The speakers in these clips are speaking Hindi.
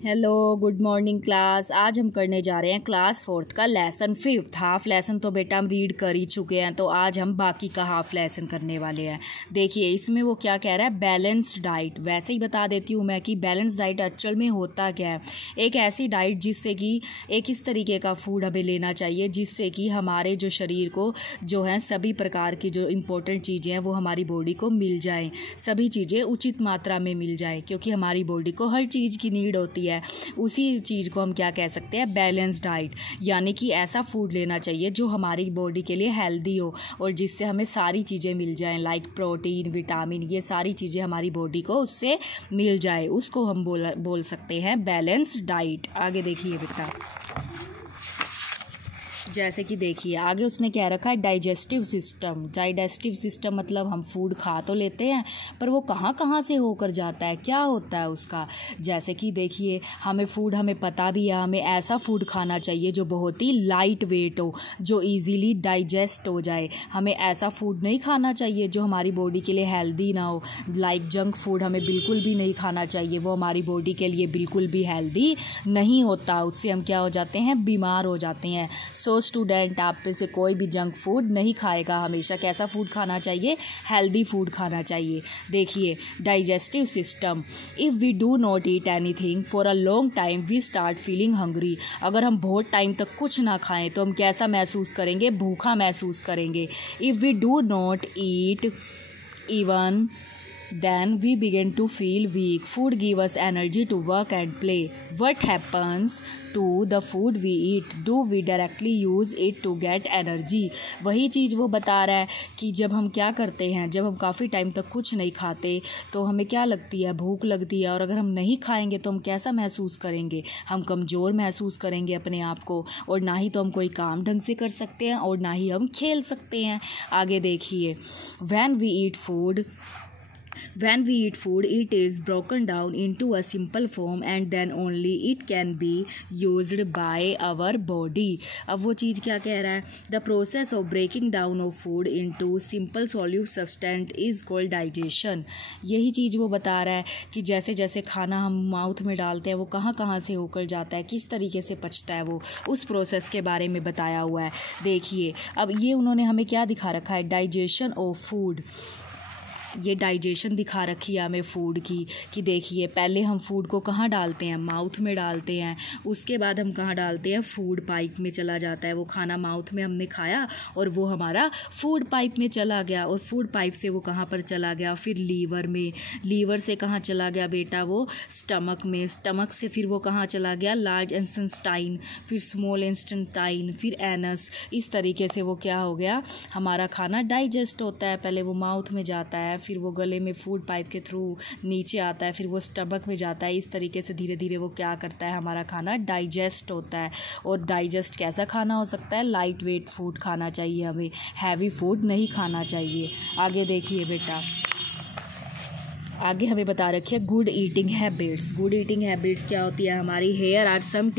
Hello good morning class. आज हम करने जा रहे हैं क्लास 4th का लेसन 5th। हाफ लेसन तो बेटा हम रीड कर ही चुके हैं, तो आज हम बाकी का हाफ लेसन करने वाले हैं। देखिए इसमें वो क्या कह रहा है, बैलेंस्ड डाइट। वैसे ही बता देती हूँ मैं कि बैलेंस डाइट एक्चुअल में होता क्या है। एक ऐसी डाइट जिससे कि एक इस तरीके का फूड हमें लेना चाहिए जिससे कि हमारे जो शरीर को जो है सभी प्रकार की जो इम्पोर्टेंट चीज़ें हैं वो हमारी बॉडी को मिल जाएँ, सभी चीज़ें उचित मात्रा में मिल जाएँ, क्योंकि हमारी बॉडी को हर चीज़ की नीड होती है। उसी चीज़ को हम क्या कह सकते हैं, बैलेंस डाइट। यानी कि ऐसा फूड लेना चाहिए जो हमारी बॉडी के लिए हेल्दी हो और जिससे हमें सारी चीज़ें मिल जाएं, लाइक प्रोटीन, विटामिन, ये सारी चीज़ें हमारी बॉडी को उससे मिल जाए, उसको हम बोल सकते हैं बैलेंस डाइट। आगे देखिए बेटा, जैसे कि देखिए आगे उसने क्या रखा है, डाइजेस्टिव सिस्टम। डाइजेस्टिव सिस्टम मतलब हम फूड खा तो लेते हैं पर वो कहाँ कहाँ से होकर जाता है, क्या होता है उसका। जैसे कि देखिए हमें पता भी है, हमें ऐसा फूड खाना चाहिए जो बहुत ही लाइट वेट हो, जो इजीली डाइजेस्ट हो जाए। हमें ऐसा फूड नहीं खाना चाहिए जो हमारी बॉडी के लिए हेल्दी ना हो, लाइक जंक फूड हमें बिल्कुल भी नहीं खाना चाहिए, वो हमारी बॉडी के लिए बिल्कुल भी हेल्दी नहीं होता। उससे हम क्या हो जाते हैं, बीमार हो जाते हैं। स्टूडेंट, आप में से कोई भी जंक फूड नहीं खाएगा। हमेशा कैसा फूड खाना चाहिए, हेल्दी फूड खाना चाहिए। देखिए digestive system, if we do not eat anything for a long time we start feeling hungry. अगर हम बहुत टाइम तक कुछ ना खाएं तो हम कैसा महसूस करेंगे, भूखा महसूस करेंगे। If we do not eat even then we begin to feel weak. Food gives us energy to work and play. What happens to the food we eat? Do we directly use it to get energy? वही चीज़ वो बता रहा है कि जब हम क्या करते हैं, जब हम काफ़ी टाइम तक कुछ नहीं खाते तो हमें क्या लगती है, भूख लगती है। और अगर हम नहीं खाएंगे तो हम कैसा महसूस करेंगे, हम कमज़ोर महसूस करेंगे अपने आप को, और ना ही तो हम कोई काम ढंग से कर सकते हैं और ना ही हम खेल सकते हैं। आगे देखिए, When we eat food, it is broken down into a simple form and then only it can be used by our body. अब वो चीज़ क्या कह रहा है, the process of breaking down of food into simple solute substance is called digestion. यही चीज़ वो बता रहा है कि जैसे जैसे खाना हम माउथ में डालते हैं वो कहाँ कहाँ से होकर जाता है, किस तरीके से पचता है, वो उस प्रोसेस के बारे में बताया हुआ है। देखिए अब ये उन्होंने हमें क्या दिखा रखा है, डाइजेशन ऑफ फूड। ये डाइजेशन दिखा रखी है हमें फूड की, कि देखिए पहले हम फूड को कहाँ डालते हैं, माउथ में डालते हैं। उसके बाद हम कहाँ डालते हैं, फूड पाइप में चला जाता है। वो खाना माउथ में हमने खाया और वो हमारा फूड पाइप में चला गया, और फूड पाइप से वो कहाँ पर चला गया, फिर लीवर में। लीवर से कहाँ चला गया बेटा, वो स्टमक में। स्टमक से फिर वो कहाँ चला गया, लार्ज इंटेस्टाइन, फिर स्मॉल इंटेस्टाइन, फिर एनस। इस तरीके से वो क्या हो गया, हमारा खाना डाइजेस्ट होता है। पहले वो माउथ में जाता है, फिर वो गले में फूड पाइप के थ्रू नीचे आता है, फिर वो स्टमक में जाता है। इस तरीके से धीरे धीरे वो क्या करता है, हमारा खाना डाइजेस्ट होता है। और डाइजेस्ट कैसा खाना हो सकता है, लाइट वेट फूड खाना चाहिए हमें, हैवी फूड नहीं खाना चाहिए। आगे देखिए बेटा, आगे हमें बता रखी है good eating habits. Good eating habits क्या होती है हमारी, here are some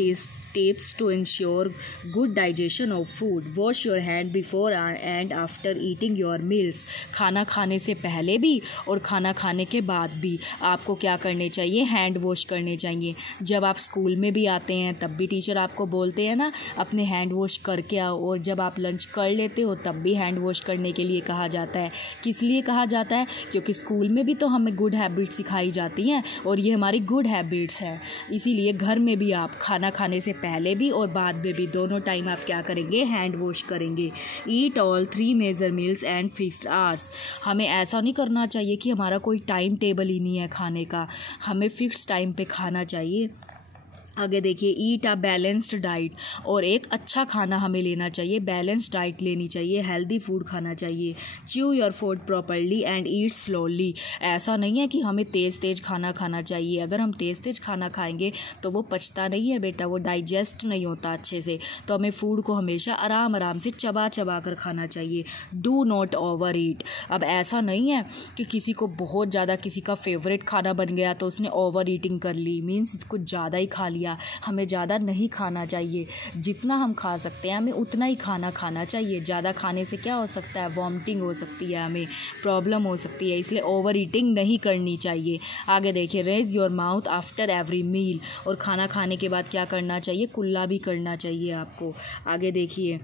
tips to ensure good digestion of food. Wash your hand before and after eating your meals. खाना खाने से पहले भी और खाना खाने के बाद भी आपको क्या करने चाहिए, हैंड वॉश करने चाहिए। जब आप स्कूल में भी आते हैं तब भी टीचर आपको बोलते हैं ना, अपने हैंड वॉश करके आओ। और जब आप लंच कर लेते हो तब भी हैंड वॉश करने के लिए कहा जाता है। किस लिए कहा जाता है, क्योंकि स्कूल में भी तो हमें गुड हैबिट्स सिखाई जाती हैं और ये हमारी गुड हैबिट्स हैं। इसीलिए घर में भी आप खाना खाने से पहले भी और बाद में भी दोनों टाइम आप क्या करेंगे, हैंड वॉश करेंगे। Eat all 3 major meals and fixed hours. हमें ऐसा नहीं करना चाहिए कि हमारा कोई टाइम टेबल ही नहीं है खाने का, हमें फिक्स टाइम पे खाना चाहिए। आगे देखिए, ईट अ बैलेंस्ड डाइट, और एक अच्छा खाना हमें लेना चाहिए, बैलेंस्ड डाइट लेनी चाहिए, हेल्दी फूड खाना चाहिए। Chew your food properly and eat slowly. ऐसा नहीं है कि हमें तेज़ तेज़ खाना खाना चाहिए। अगर हम तेज़ तेज़ खाना खाएंगे तो वो पचता नहीं है बेटा, वो डाइजेस्ट नहीं होता अच्छे से। तो हमें फूड को हमेशा आराम आराम से चबा चबा कर खाना चाहिए। डू नॉट ओवर ईट। अब ऐसा नहीं है कि किसी को बहुत ज़्यादा, किसी का फेवरेट खाना बन गया तो उसने ओवर ईटिंग कर ली, मीन्स कुछ ज़्यादा ही खा लिया, लिया, हमें ज़्यादा नहीं खाना चाहिए, जितना हम खा सकते हैं हमें उतना ही खाना खाना चाहिए। ज़्यादा खाने से क्या हो सकता है, वॉमिटिंग हो सकती है, हमें प्रॉब्लम हो सकती है, इसलिए ओवर ईटिंग नहीं करनी चाहिए। आगे देखिए, rinse your mouth after every meal, और खाना खाने के बाद क्या करना चाहिए, कुल्ला भी करना चाहिए आपको। आगे देखिए,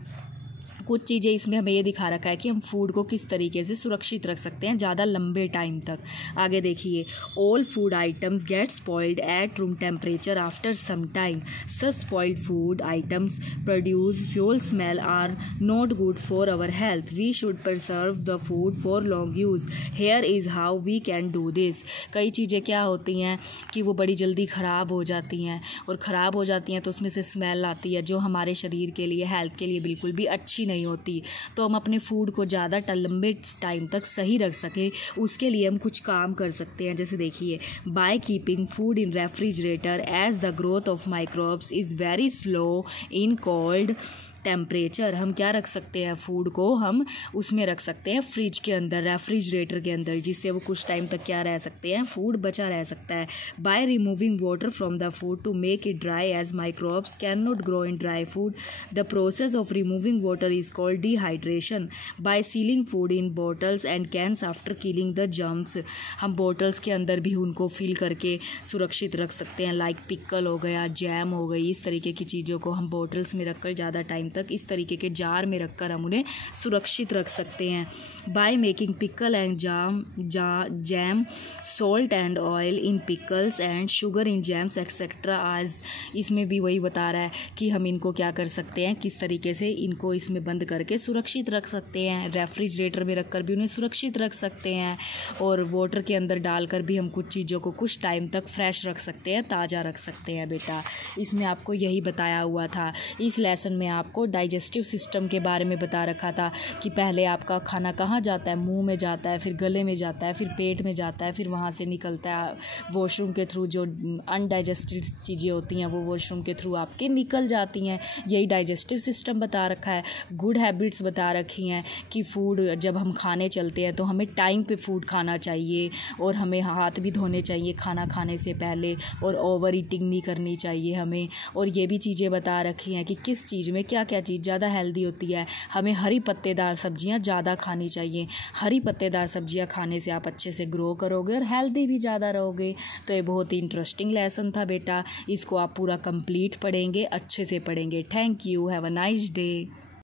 कुछ चीज़ें इसमें हमें ये दिखा रखा है कि हम फूड को किस तरीके से सुरक्षित रख सकते हैं ज़्यादा लंबे टाइम तक। आगे देखिए, all food items get spoiled at room temperature after some time, such spoiled food items produce foul smell are not good for our health, we should preserve the food for long use, here is how we can do this. कई चीज़ें क्या होती हैं कि वो बड़ी जल्दी ख़राब हो जाती हैं, और ख़राब हो जाती हैं तो उसमें से स्मेल आती है जो हमारे शरीर के लिए, हेल्थ के लिए बिल्कुल भी अच्छी नहीं होती। तो हम अपने फूड को ज़्यादा लंबे टाइम तक सही रख सके, उसके लिए हम कुछ काम कर सकते हैं। जैसे देखिए, by keeping food in refrigerator as the growth of microbes is very slow in cold temperature, हम क्या रख सकते हैं, फूड को हम उसमें रख सकते हैं फ्रिज के अंदर, रेफ्रिजरेटर के अंदर, जिससे वो कुछ टाइम तक क्या रह सकते हैं, फूड बचा रह सकता है। By removing water from the food to make it dry as microbes can not grow in dry food, the process of removing water is called dehydration. By sealing food in bottles and cans after killing the germs, हम बॉटल्स के अंदर भी उनको फिल करके सुरक्षित रख सकते हैं, लाइक पिकल हो गया, जैम हो गई, इस तरीके की चीज़ों को हम बॉटल्स में रखकर ज़्यादा टाइम तक इस तरीके के जार में रखकर हम उन्हें सुरक्षित रख सकते हैं। By making pickle and jam, salt and oil in pickles and sugar in jams etcetera, आज इसमें भी वही बता रहा है कि हम इनको क्या कर सकते हैं, किस तरीके से इनको इसमें बंद करके सुरक्षित रख सकते हैं, रेफ्रिजरेटर में रखकर भी उन्हें सुरक्षित रख सकते हैं, और वाटर के अंदर डालकर भी हम कुछ चीज़ों को कुछ टाइम तक फ्रेश रख सकते हैं, ताज़ा रख सकते हैं। बेटा, इसमें आपको यही बताया हुआ था। इस लेसन में आपको डाइजेस्टिव सिस्टम के बारे में बता रखा था कि पहले आपका खाना कहाँ जाता है, मुंह में जाता है, फिर गले में जाता है, फिर पेट में जाता है, फिर वहाँ से निकलता है वॉशरूम के थ्रू, जो अनडाइजेस्टेड चीज़ें होती हैं वो वॉशरूम के थ्रू आपके निकल जाती हैं। यही डाइजेस्टिव सिस्टम बता रखा है। गुड हैबिट्स बता रखी हैं कि फूड जब हम खाने चलते हैं तो हमें टाइम पे फूड खाना चाहिए, और हमें हाथ भी धोने चाहिए खाना खाने से पहले, और ओवर ईटिंग नहीं करनी चाहिए हमें। और ये भी चीज़ें बता रखी हैं कि किस चीज़ में क्या क्या चीज़ ज़्यादा हेल्दी होती है। हमें हरी पत्तेदार सब्जियां ज़्यादा खानी चाहिए। हरी पत्तेदार सब्जियां खाने से आप अच्छे से ग्रो करोगे और हेल्दी भी ज़्यादा रहोगे। तो ये बहुत ही इंटरेस्टिंग लेसन था बेटा, इसको आप पूरा कंप्लीट पढ़ेंगे, अच्छे से पढ़ेंगे। Thank you, have a nice day.